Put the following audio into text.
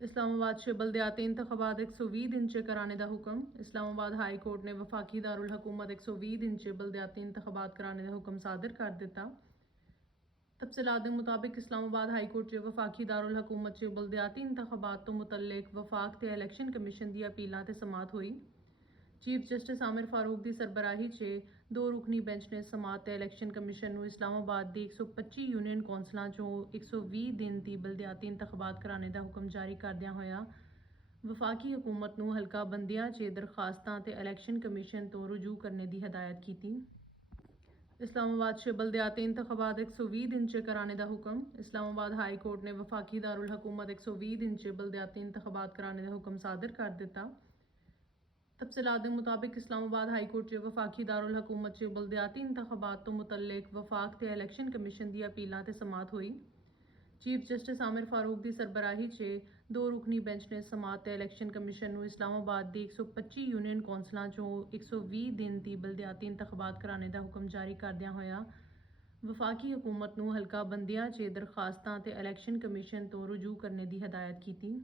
इस्लामाबाद च बलदियाती इंतखाबात 120 दिन च कराने का हुक्म। इस्लामाबाद हाई कोर्ट ने वफाकी दारुल हुकूमत 120 दिन च बलदियाती इंतखाबात कराने का हुक्म सादर कर दिता। तफसीलात के मुताबिक इस्लामाबाद हाई कोर्ट च वफाकी दारुल हुकूमत च बलदियाती इंतखाबात तो मुतल्लिक वफाक ते इलैक्शन कमीशन दी अपीलां ते समात हुई। चीफ जस्टिस आमिर फारूक की सरबराही च दो रुकनी बेंच ने समात ते इलैक्शन कमीशन नूं इस्लामाबाद दी 125 यूनियन कौंसलों चों 120 दिन की बलदियाती इंतखाबात कराने का हुक्म जारी करदियां होया वफाकी हुकूमत नूं हलका बंदियां च दरखास्तां ते इलैक्शन कमीशन तो रुजू करने की हिदायत की। इस्लामाबाद च बलदियाती इंतखाबात 120 दिन च कराने का हुक्म। इस्लामाबाद हाई कोर्ट ने वफाकी दारुल हुकूमत 120 दिन च बलदियाती इंतखाबात कराने का हुक्म सादर कर दिता। तफसीलात के मुताबिक इस्लामाबाद हाई कोर्ट च वफाकी दारुल हुकूमत च बलदियाती इंतखाबात तो मुतल्लिक वफाक ते इलैक्शन कमीशन दी अपीलां ते समात हुई। चीफ जस्टिस आमिर फारूक की सरबराही च दो रुकनी बेंच ने समात ते इलैक्शन कमीशन नूं इस्लामाबाद दी 125 यूनियन कौंसलों चों 120 दिन की बलदियाती इंतखाबात कराने का हुक्म जारी करदियां होया वफाकी हुकूमत नूं हलका बंदियां च दरखास्तां ते इलैक्शन कमीशन तो रुजू करने की हिदायत की।